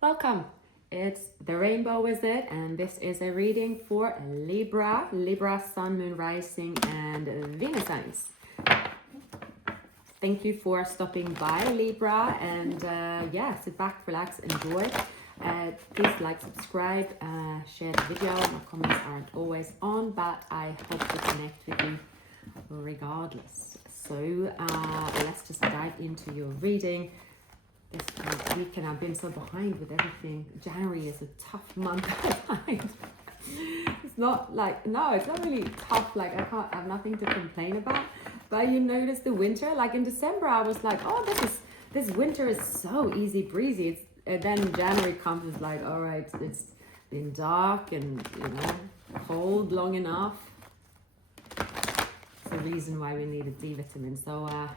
Welcome. It's the Rainbow Wizard, and this is a reading for Libra, Sun, Moon, Rising, and Venus signs. Thank you for stopping by, Libra, and yeah, sit back, relax, enjoy. Please like, subscribe, share the video. My comments aren't always on, but I hope to connect with you regardless. So let's just dive into your reading. This weekend I've been so behind with everything. January is a tough month, I find. It's not like, no, it's not really tough. Like I have nothing to complain about. But you notice the winter, like in December, I was like, oh, this winter is so easy breezy. And then January comes, it's like, all right, it's been dark and, cold long enough. It's the reason why we need a D vitamin. So I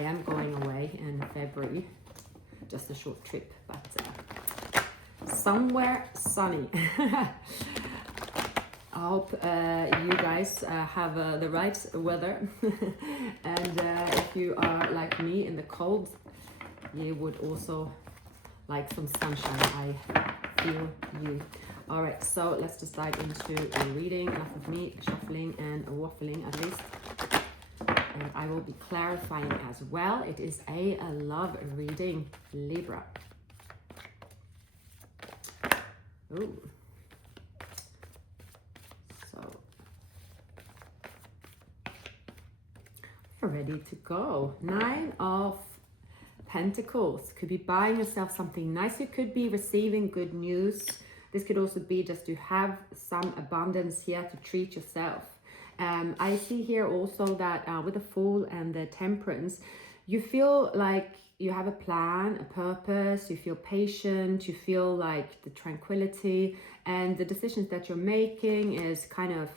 am going away in February. Just a short trip, but somewhere sunny. I hope you guys have the right weather. And if you are like me in the cold, you would also like some sunshine. I feel you. All right, so let's just dive into a reading. Enough of me shuffling and waffling at least. And I will be clarifying as well. It is a love reading, Libra. Ooh. So, we're ready to go. 9 of Pentacles. Could be buying yourself something nice. You could be receiving good news. This could also be just to have some abundance here to treat yourself. I see here also that with the Fool and the Temperance, you feel like you have a plan, a purpose, you feel patient, you feel like the tranquility, and the decisions that you're making is kind of,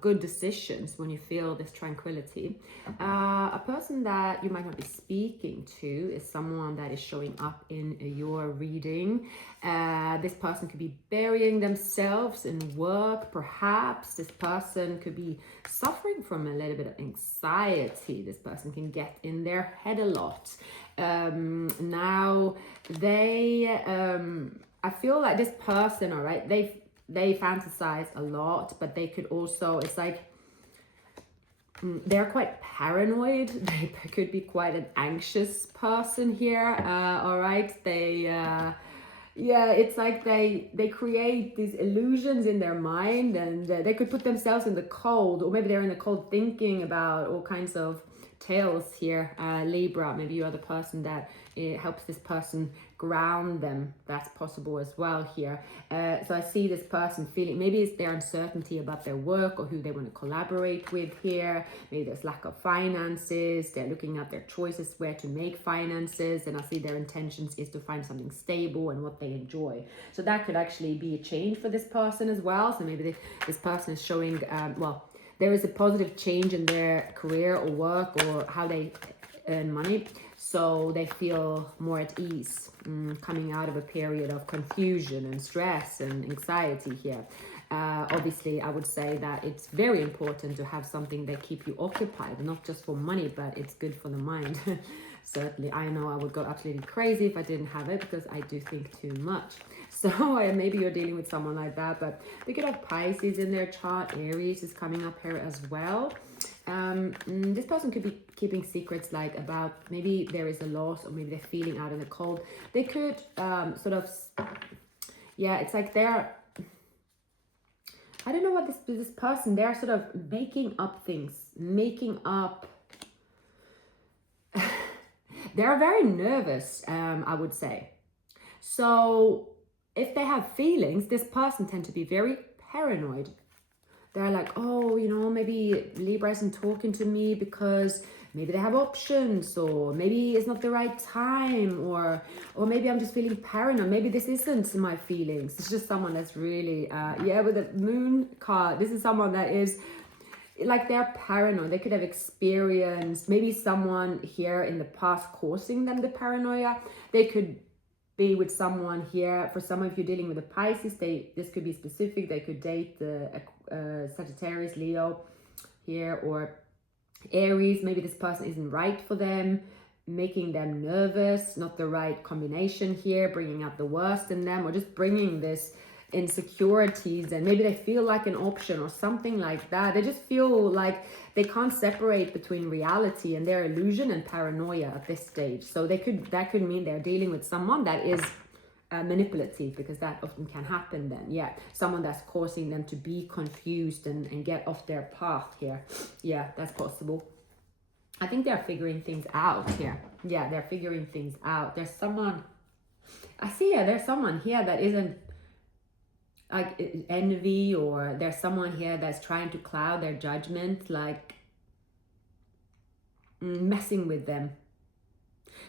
good decisions when you feel this tranquility. A person that you might not be speaking to is someone that is showing up in your reading. This person could be burying themselves in work, perhaps. This person could be suffering from a little bit of anxiety. This person can get in their head a lot. Now, I feel like this person, all right, they fantasize a lot, but they could also, it's like, they're quite paranoid. They could be quite an anxious person here. All right. It's like they create these illusions in their mind, and they could put themselves in the cold, or maybe they're in the cold thinking about all kinds of tales here. Libra, maybe you are the person that helps this person ground them. That's possible as well here. So I see this person feeling, maybe it's their uncertainty about their work or who they want to collaborate with here. Maybe there's lack of finances. They're looking at their choices where to make finances, and I see their intentions is to find something stable and what they enjoy. So that could actually be a change for this person as well. So maybe this person is showing, there is a positive change in their career or work or how they earn money, so they feel more at ease, coming out of a period of confusion and stress and anxiety here. Obviously, I would say that it's very important to have something that keep you occupied, not just for money, but it's good for the mind. Certainly, I know I would go absolutely crazy if I didn't have it, because I do think too much. So maybe you're dealing with someone like that, but they could have Pisces in their chart. Aries is coming up here as well. This person could be keeping secrets, like about maybe there is a loss, or maybe they're feeling out in the cold. They could it's like they're, I don't know what this person, they're sort of making up things, they're very nervous, I would say. So if they have feelings, this person tend to be very paranoid. They're like, oh, maybe Libra isn't talking to me because maybe they have options, or maybe it's not the right time, or maybe I'm just feeling paranoid. Maybe this isn't my feelings. It's just someone that's really, with the Moon card, this is someone that is like, they're paranoid. They could have experienced maybe someone here in the past causing them the paranoia. They could be with someone here. For some of you dealing with a Pisces, this could be specific. They could date the Sagittarius, Leo here, or Aries. Maybe this person isn't right for them. making them nervous, not the right combination here, bringing out the worst in them, or just bringing this insecurities, and maybe they feel like an option or something like that. They just feel like they can't separate between reality and their illusion and paranoia at this stage. So that could mean they're dealing with someone that is manipulative, because that often can happen then. Yeah, someone that's causing them to be confused and get off their path here. Yeah, that's possible. I think they're figuring things out here. Yeah, they're figuring things out. There's someone, I see, yeah, there's someone here that isn't like envy, or there's someone here that's trying to cloud their judgment, like messing with them.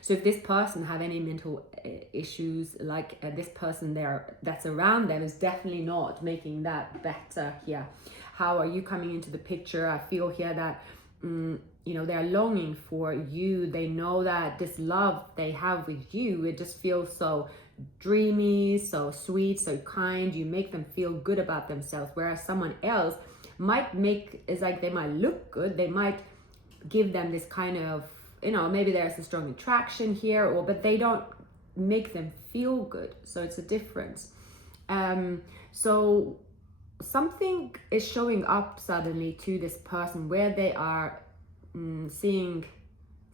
So if this person have any mental issues, like this person there that's around them is definitely not making that better here. How are you coming into the picture? I feel here that you know, they're longing for you. They know that this love they have with you, it just feels so dreamy, so sweet, so kind. You make them feel good about themselves, whereas someone else might it's like they might look good, they might give them this kind of, you know, maybe there's a strong attraction here, or but they don't make them feel good. So it's a difference. So something is showing up suddenly to this person where they are seeing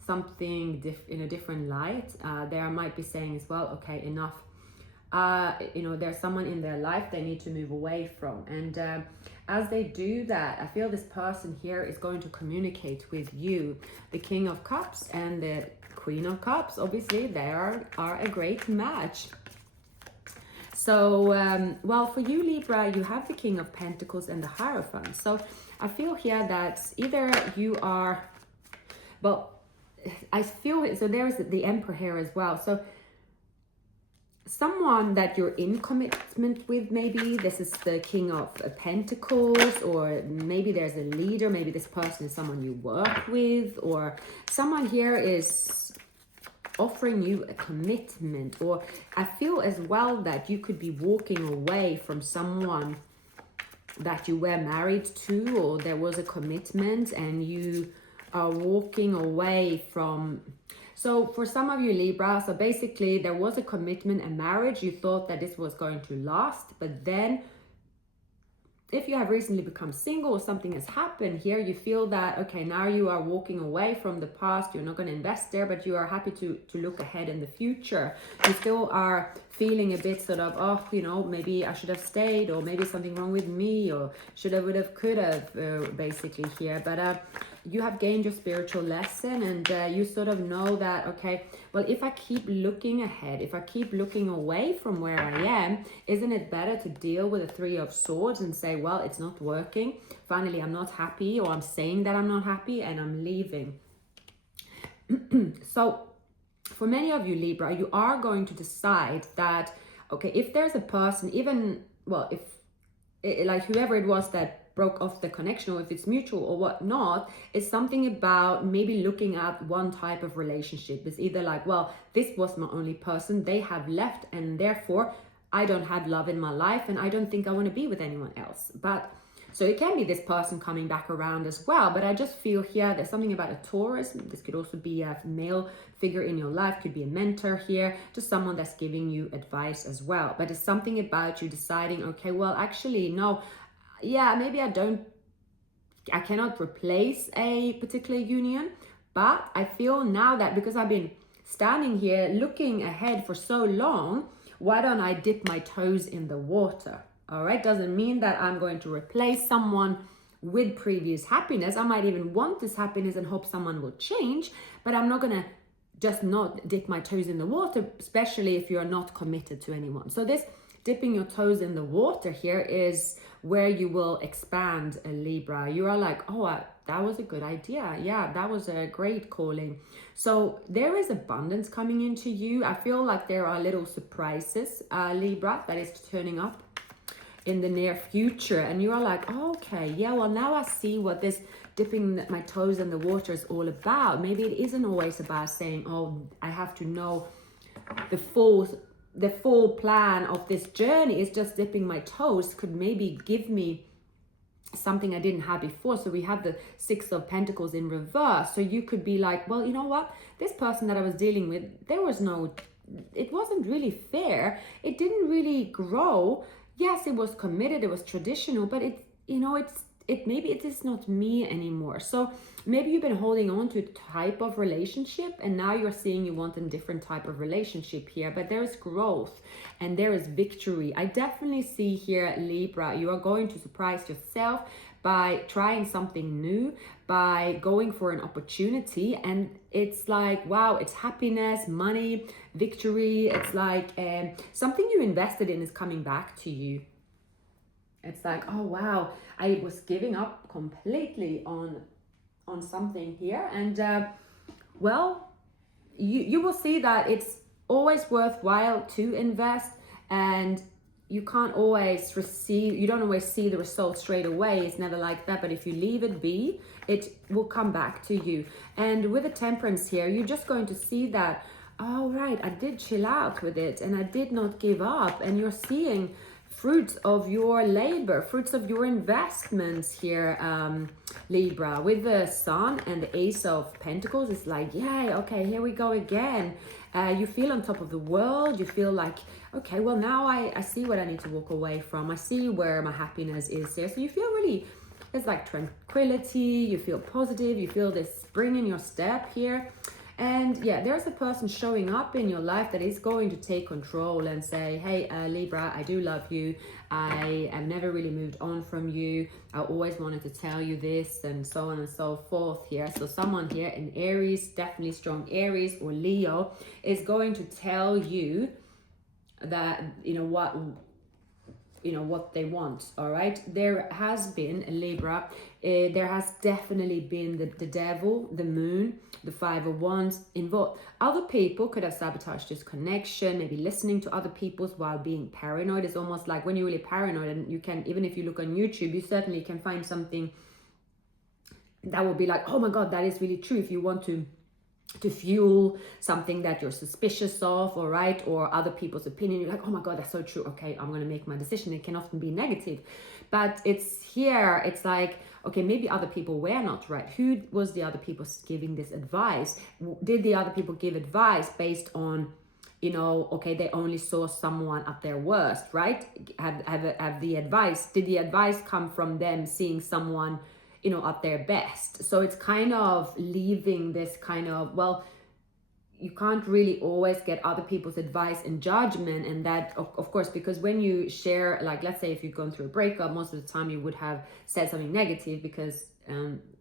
something in a different light. They might be saying as well, okay, enough. You know, there's someone in their life they need to move away from. And as they do that, I feel this person here is going to communicate with you. The King of Cups and the Queen of Cups, obviously, they are a great match. So, well, for you, Libra, you have the King of Pentacles and the Hierophant. So I feel here that either you are, well, I feel, so there is the Emperor here as well. So someone that you're in commitment with, maybe this is the King of Pentacles, or maybe there's a leader, maybe this person is someone you work with, or someone here is offering you a commitment. Or I feel as well that you could be walking away from someone that you were married to, or there was a commitment and you are walking away from. So for some of you, Libra, so basically there was a commitment, a marriage, you thought that this was going to last, but then if you have recently become single or something has happened here, you feel that, okay, now you are walking away from the past, you're not going to invest there, but you are happy to look ahead in the future. You still are feeling a bit sort of, oh, you know, maybe I should have stayed, or maybe something wrong with me, or should have, would have, could have, basically here. But you have gained your spiritual lesson, and you sort of know that, okay, well, if I keep looking ahead, if I keep looking away from where I am, isn't it better to deal with the Three of Swords and say, well, it's not working. Finally, I'm not happy, or I'm saying that I'm not happy and I'm leaving. So for many of you, Libra, you are going to decide that, okay, if there's a person, even, well, if like whoever it was that broke off the connection, or if it's mutual or whatnot, it's something about maybe looking at one type of relationship. It's either like, well, this was my only person, they have left, and therefore I don't have love in my life and I don't think I want to be with anyone else. But so it can be this person coming back around as well. But I just feel here there's something about a Taurus. This could also be a male figure in your life, could be a mentor here, just someone that's giving you advice as well. But it's something about you deciding, okay, well, actually, no, yeah, maybe I cannot replace a particular union, but I feel now that because I've been standing here looking ahead for so long, why don't I dip my toes in the water? All right, doesn't mean that I'm going to replace someone with previous happiness. I might even want this happiness and hope someone will change, but I'm not going to just not dip my toes in the water, especially if you're not committed to anyone. So this dipping your toes in the water here is where you will expand, a Libra. You are like, oh, that was a good idea. Yeah, that was a great calling. So there is abundance coming into you. I feel like there are little surprises, Libra, that is turning up in the near future. And you are like, oh, okay, yeah, well, now I see what this dipping my toes in the water is all about. Maybe it isn't always about saying, oh, I have to know the full plan of this journey. Is just dipping my toes could maybe give me something I didn't have before. So we have the Six of Pentacles in reverse. So you could be like, well, you know what? This person that I was dealing with, it wasn't really fair. It didn't really grow. Yes, it was committed, it was traditional, but maybe it is not me anymore. So maybe you've been holding on to a type of relationship, and now you're seeing you want a different type of relationship here, but there is growth and there is victory. I definitely see here, Libra, you are going to surprise yourself by trying something new, by going for an opportunity, and it's like, wow, it's happiness, money, victory. It's like something you invested in is coming back to you. It's like, oh wow, I was giving up completely on something here, and well, you will see that it's always worthwhile to invest, and you don't always see the results straight away. It's never like that, but if you leave it be, it will come back to you. And with the Temperance here, you're just going to see that, all right, I did chill out with it and I did not give up, and you're seeing fruits of your labor, fruits of your investments here, Libra. With the Sun and the Ace of Pentacles, it's like, yay, okay, here we go again. You feel on top of the world. You feel like, okay, well, now I see what I need to walk away from. I see where my happiness is here. So you feel really, it's like tranquility. You feel positive. You feel this spring in your step here. And yeah, there's a person showing up in your life that is going to take control and say, hey, Libra, I do love you. I have never really moved on from you. I always wanted to tell you this, and so on and so forth here. So someone here in Aries, definitely strong Aries or Leo, is going to tell you that, what they want. All right, there has been, Libra, there has definitely been the devil, the moon, the Five of Wands involved. Other people could have sabotaged this connection, maybe listening to other people's while being paranoid. It's almost like when you're really paranoid, and you can, even if you look on YouTube, you certainly can find something that will be like, oh my God, that is really true. If you want to fuel something that you're suspicious of, all right, or other people's opinion, you're like, oh my God, that's so true. Okay, I'm going to make my decision. It can often be negative, but it's here. It's like, okay, maybe other people were not right. Who was the other people giving this advice? Did the other people give advice based on, okay, they only saw someone at their worst, right? Have the advice, did the advice come from them seeing someone, at their best? So it's kind of leaving this kind of, well, you can't really always get other people's advice and judgment, and that of course, because when you share, like, let's say if you've gone through a breakup, most of the time you would have said something negative, because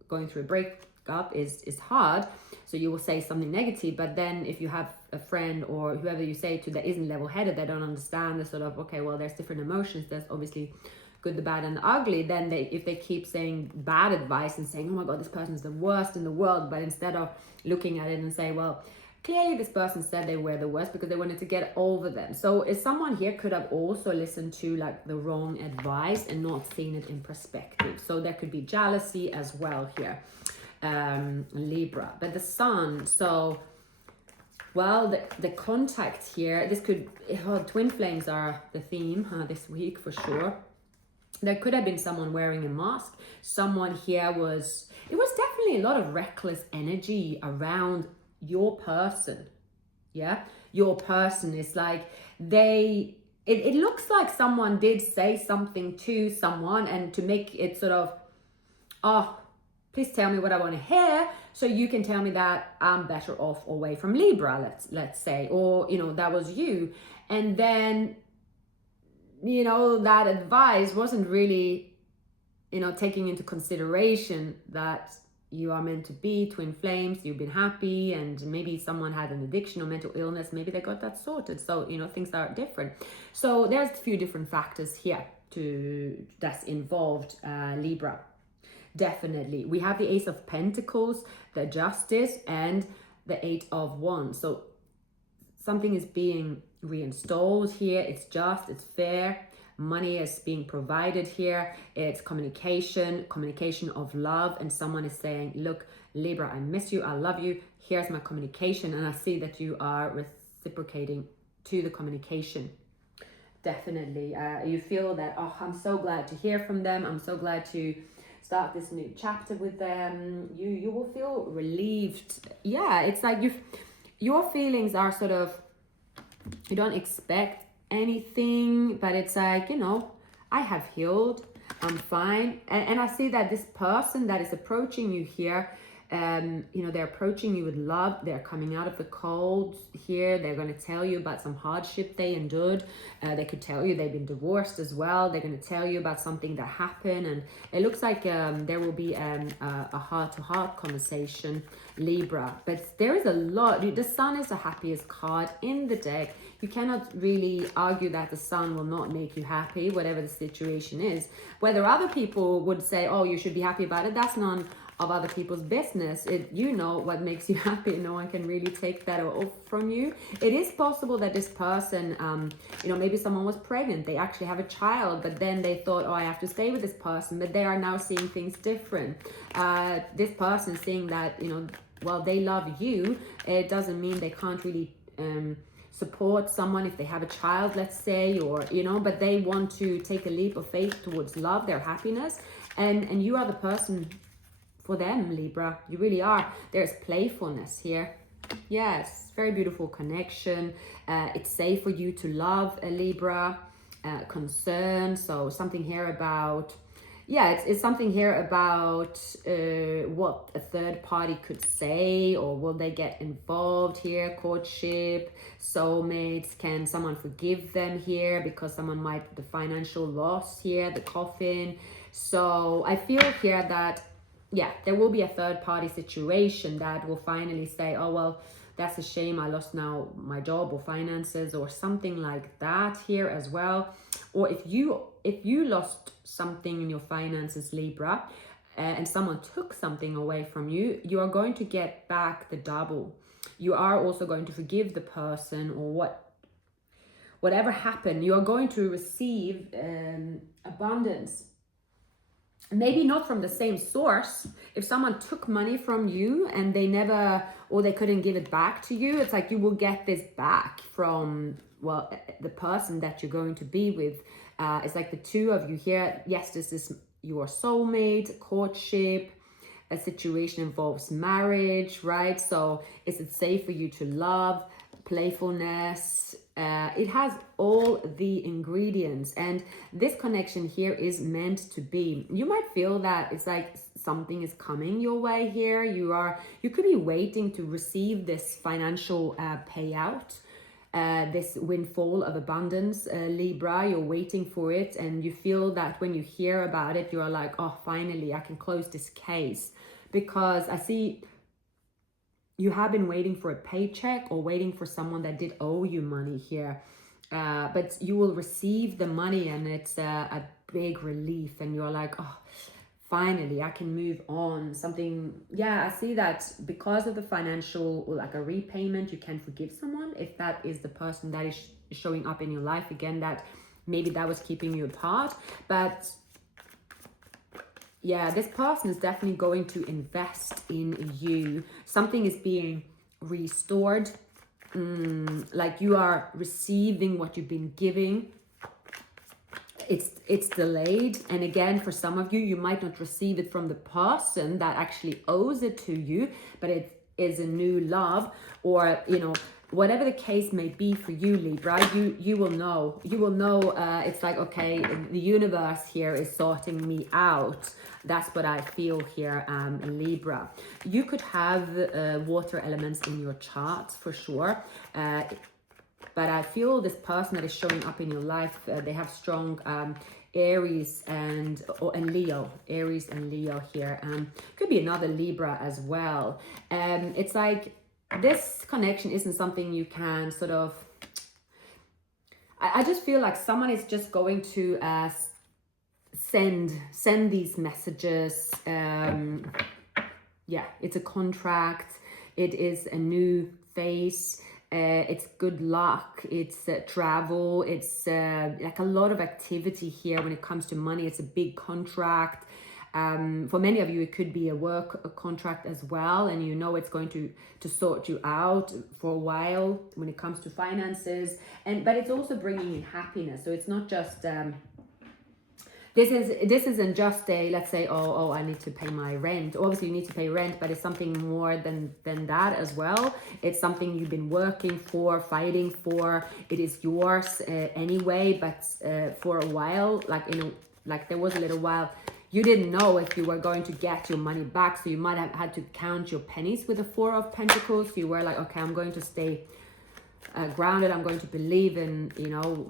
going through a breakup is hard, so you will say something negative. But then if you have a friend or whoever you say to that isn't level-headed, they don't understand the sort of, okay, well, there's different emotions, there's obviously good, the bad, and the ugly, then if they keep saying bad advice and saying, oh my God, this person's the worst in the world, but instead of looking at it and say, well, clearly this person said they were the worst because they wanted to get over them. So if someone here could have also listened to like the wrong advice and not seen it in perspective. So there could be jealousy as well here, Libra. But the Sun, so, well, the contact here, this could, twin flames are the theme this week for sure. There could have been someone wearing a mask. Someone here it was definitely a lot of reckless energy around your person. Yeah, your person is like it looks like someone did say something to someone, and to make it sort of, oh, please tell me what I want to hear, so you can tell me that I'm better off away from Libra, let's say, or that was you. And then that advice wasn't really taking into consideration that you are meant to be twin flames, you've been happy, and maybe someone had an addiction or mental illness, maybe they got that sorted. So things are different. So there's a few different factors here that's involved, Libra. Definitely. We have the Ace of Pentacles, the Justice, and the Eight of Wands. So something is being reinstalled here. It's just, it's fair. Money is being provided here. It's communication of love. And someone is saying, look, Libra, I miss you. I love you. Here's my communication. And I see that you are reciprocating to the communication. definitely. You feel that, oh, I'm so glad to hear from them. I'm so glad to start this new chapter with them. You will feel relieved. Yeah, it's like your feelings are sort of, you don't expect anything, but it's like, I have healed, I'm fine. And I see that this person that is approaching you here, they're approaching you with love. They're coming out of the cold here. They're going to tell you about some hardship they endured. They could tell you they've been divorced as well. They're going to tell you about something that happened. And it looks like there will be a heart-to-heart conversation, Libra. But there is a lot. The sun is the happiest card in the deck. You cannot really argue that the sun will not make you happy, whatever the situation is. Whether other people would say, oh, you should be happy about it, that's none of other people's business. You know what makes you happy. No one can really take that off from you. It is possible that this person, maybe someone was pregnant, they actually have a child, but then they thought, oh, I have to stay with this person, but they are now seeing things different. This person seeing that, they love you, it doesn't mean they can't really support someone if they have a child, let's say, or but they want to take a leap of faith towards love, their happiness, and you are the person for them, Libra. You really are. There's playfulness here. Yes, very beautiful connection. It's safe for you to love a Libra. Concern. So something here about, it's something here about what a third party could say, or will they get involved here? Courtship, soulmates. Can someone forgive them here because someone might the financial loss here, the coffin. So I feel here that there will be a third party situation that will finally say, oh, well, that's a shame, I lost now my job or finances or something like that here as well. Or if you lost something in your finances, Libra, and someone took something away from you, you are going to get back the double. You are also going to forgive the person, or whatever happened, you are going to receive abundance. Maybe not from the same source. If someone took money from you and they never, or they couldn't give it back to you, it's like you will get this back from, the person that you're going to be with. It's like the two of you here. Yes, this is your soulmate, courtship. A situation involves marriage, right? So is it safe for you to love, playfulness? It has all the ingredients, and this connection here is meant to be. You might feel that it's like something is coming your way here. You could be waiting to receive this financial payout, this windfall of abundance, Libra. You're waiting for it, and you feel that when you hear about it, you're like, oh, finally I can close this case, because I see you have been waiting for a paycheck or waiting for someone that did owe you money here. But you will receive the money, and it's a big relief, and you're like, oh, finally I can move on. Something, I see that because of the financial, or like a repayment, you can forgive someone if that is the person that is showing up in your life again, that maybe that was keeping you apart. But this person is definitely going to invest in you. Something is being restored. Like you are receiving what you've been giving. It's delayed. And again, for some of you, you might not receive it from the person that actually owes it to you, but it is a new love, or, whatever the case may be for you, Libra, you will know. It's like, okay, the universe here is sorting me out. That's what I feel here, Libra. You could have water elements in your charts for sure. But I feel this person that is showing up in your life, they have strong Aries and Leo. Aries and Leo here. Could be another Libra as well. It's like, this connection isn't something you can sort of, I just feel like someone is just going to send these messages. It's a contract. It is a new phase. It's good luck. It's travel. It's like a lot of activity here when it comes to money. It's a big contract. For many of you, it could be a work contract as well, and you know it's going to sort you out for a while when it comes to finances. But it's also bringing in happiness. So it's not just this isn't just a, let's say, oh, I need to pay my rent. Obviously you need to pay rent, but it's something more than that as well. It's something you've been working for, fighting for. It is yours anyway, but for a while, like there was a little while, you didn't know if you were going to get your money back, so you might have had to count your pennies with the Four of Pentacles. You were like, okay, I'm going to stay grounded. I'm going to believe in,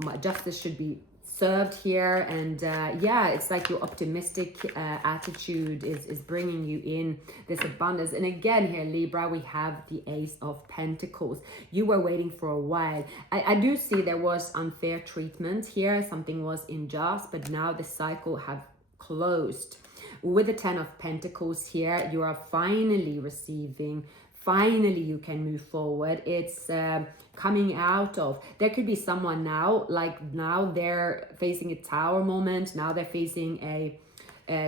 my justice should be served here. And yeah, it's like your optimistic attitude is bringing you in this abundance. And again here, Libra, we have the Ace of Pentacles. You were waiting for a while. I do see there was unfair treatment here. Something was unjust, but now the cycle have closed. With the Ten of Pentacles here, you are finally receiving. Finally, you can move forward. It's coming out of, there could be someone now, like now they're facing a tower moment. Now they're facing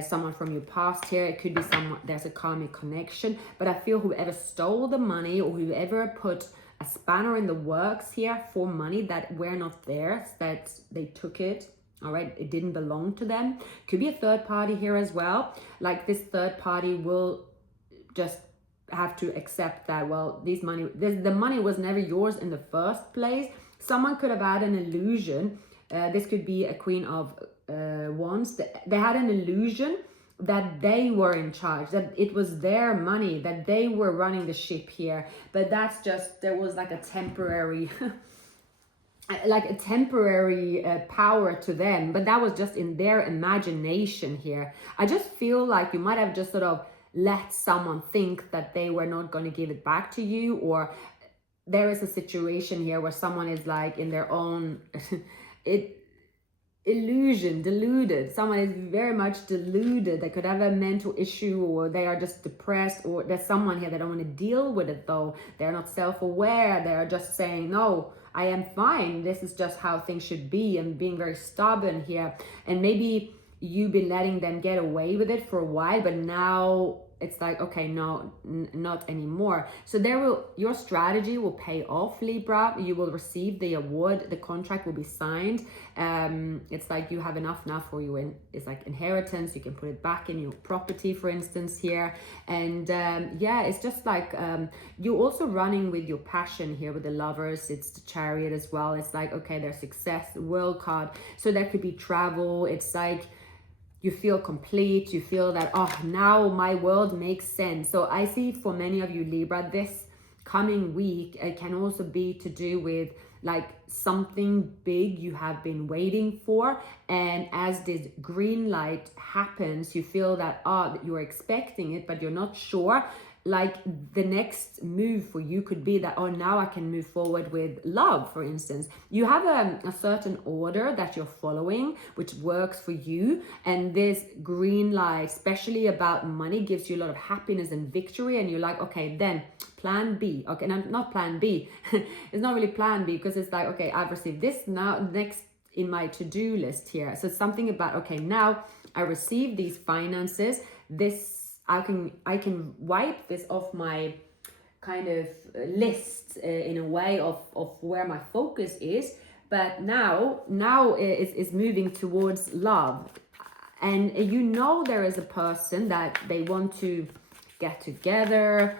someone from your past here. It could be someone, there's a karmic connection. But I feel whoever stole the money or whoever put a spanner in the works here for money that were not theirs, that they took it. All right, it didn't belong to them. Could be a third party here as well. Like this third party will just have to accept that, well, the money was never yours in the first place. Someone could have had an illusion. This could be a Queen of Wands. They had an illusion that they were in charge, that it was their money, that they were running the ship here. But that's just, there was like a temporary power to them, but that was just in their imagination here. I just feel like you might have just sort of let someone think that they were not going to give it back to you, or there is a situation here where someone is like in their own deluded. Someone is very much deluded. They could have a mental issue, or they are just depressed, or there's someone here that don't want to deal with it though. They're not self-aware. They're just saying, no, I am fine. This is just how things should be, and being very stubborn here. And maybe you've been letting them get away with it for a while, but now it's like, okay, no, not anymore. So your strategy will pay off, Libra. You will receive the award. The contract will be signed. It's like you have enough now for you. It's like inheritance. You can put it back in your property, for instance, here. And yeah, it's just like you're also running with your passion here with the Lovers. It's the Chariot as well. It's like, okay, there's success, the World card. So there could be travel. It's like, you feel complete, you feel that, oh, now my world makes sense. So I see for many of you, Libra, this coming week, it can also be to do with like something big you have been waiting for. And as this green light happens, you feel that, you're expecting it, but you're not sure. Like the next move for you could be that, oh, now I can move forward with love, for instance. You have a certain order that you're following, which works for you. And this green light, especially about money, gives you a lot of happiness and victory. And you're like, okay, then plan B. Okay, not plan B. It's not really plan B, because it's like, okay, I've received this, now next in my to-do list here. So it's something about, okay, now I received these finances, I can wipe this off my kind of list in a way of where my focus is. But now it's moving towards love. And there is a person that they want to get together.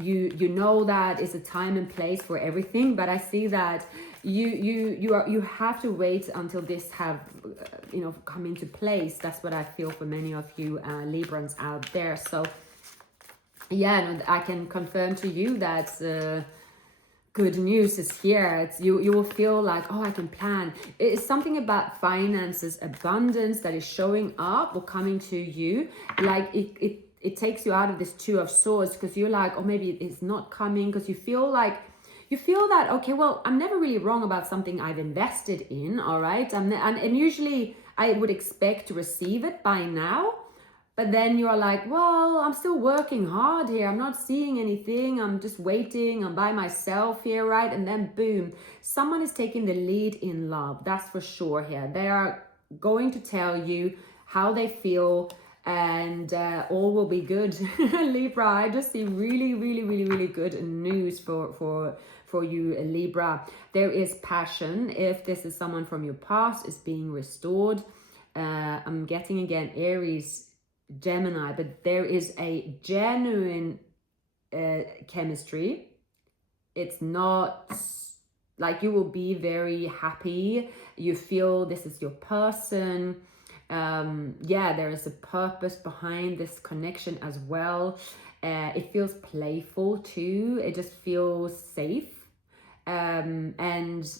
You know that it's a time and place for everything. But I see that you have to wait until this have come into place. That's what I feel for many of you Librans out there. So yeah, no, I can confirm to you that good news is here. You will feel like, oh, I can plan. It's something about finances, abundance that is showing up or coming to you. Like it takes you out of this Two of Swords, because you're like, oh, maybe it's not coming, because you feel that, okay, well, I'm never really wrong about something I've invested in, all right? And usually I would expect to receive it by now. But then you're like, well, I'm still working hard here. I'm not seeing anything. I'm just waiting. I'm by myself here, right? And then boom, someone is taking the lead in love. That's for sure here. They are going to tell you how they feel. and all will be good. Libra, I just see really, really, really, really good news for you, Libra. There is passion. If this is someone from your past, is being restored. I'm getting again Aries, Gemini, but there is a genuine chemistry. It's not like you will be very happy. You feel this is your person. Yeah, there is a purpose behind this connection as well. It feels playful too. It just feels safe. And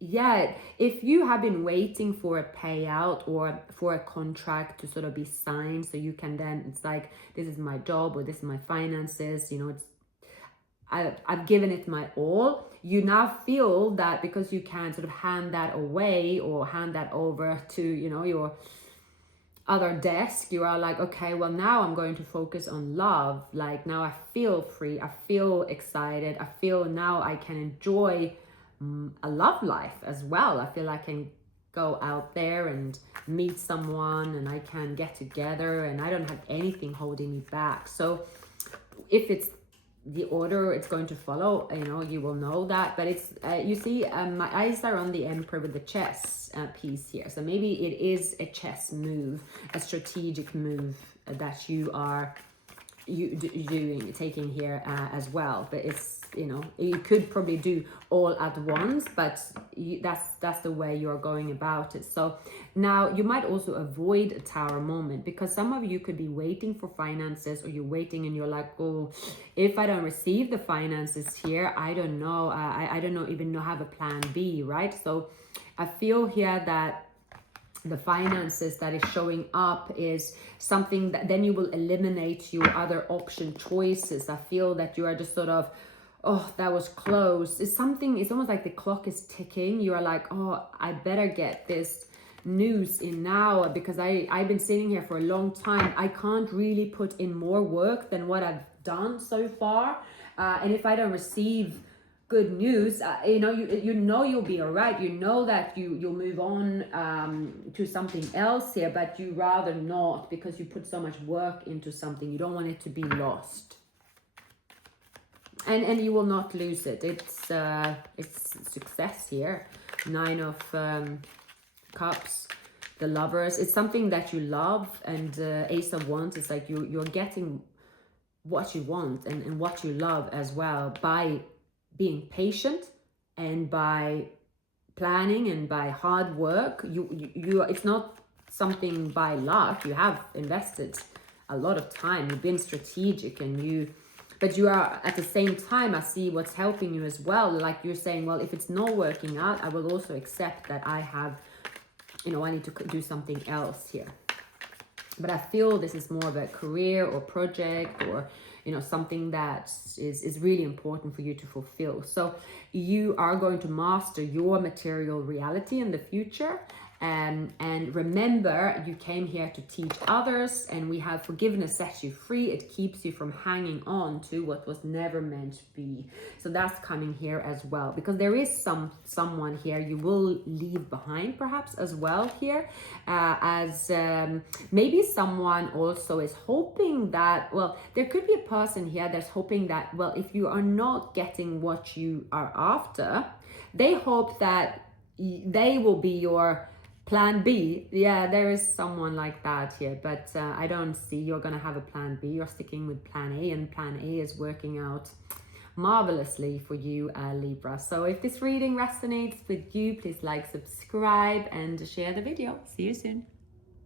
yeah, if you have been waiting for a payout or for a contract to sort of be signed, so you can then, it's like, this is my job or this is my finances, you know, it's I've given it my all. You now feel that because you can sort of hand that away or hand that over to, you know, your other desk, you are like, okay, well, now I'm going to focus on love. Like, now I feel free, I feel excited, I feel now I can enjoy a love life as well. I feel I can go out there and meet someone, and I can get together, and I don't have anything holding me back. So if it's the order it's going to follow, you know, you will know that. But it's you see, my eyes are on the Emperor with the chess piece here. So maybe it is a chess move, a strategic move that you are taking here as well. But it's, you know, you could probably do all at once, but that's the way you're going about it. So now you might also avoid a Tower moment, because some of you could be waiting for finances, or you're waiting and you're like, oh, if I don't receive the finances here, I don't know, I don't even have a plan B, right? So I feel here that the finances that is showing up is something that then you will eliminate your other option choices. I feel that you are just sort of, oh, that was close. It's something, it's almost like the clock is ticking. You are like, oh, I better get this news in now, because I've been sitting here for a long time. I can't really put in more work than what I've done so far. And if I don't receive good news, you know, you know you'll be all right. You know that you'll move on to something else here, but you rather not, because you put so much work into something. You don't want it to be lost. And you will not lose it. It's success here. 9 of Cups, the Lovers. It's something that you love, and Ace of Wands is like you're getting what you want and what you love as well, by being patient and by planning and by hard work. You it's not something by luck. You have invested a lot of time. You've been strategic, and but you are at the same time, I see what's helping you as well. Like you're saying, well, if it's not working out, I will also accept that I have, you know, I need to do something else here. But I feel this is more of a career or project, or, you know, something that is really important for you to fulfill. So you are going to master your material reality in the future. And remember, you came here to teach others, and we have forgiveness sets you free. It keeps you from hanging on to what was never meant to be. So that's coming here as well, because there is someone here you will leave behind perhaps as well here, as maybe someone also is hoping that, well, there could be a person here that's hoping that, well, if you are not getting what you are after, they hope that they will be your plan B. Yeah, there is someone like that here, but I don't see you're gonna have a plan B. You're sticking with plan A, and plan A is working out marvelously for you, Libra. So if this reading resonates with you, please like, subscribe, and share the video. See you soon.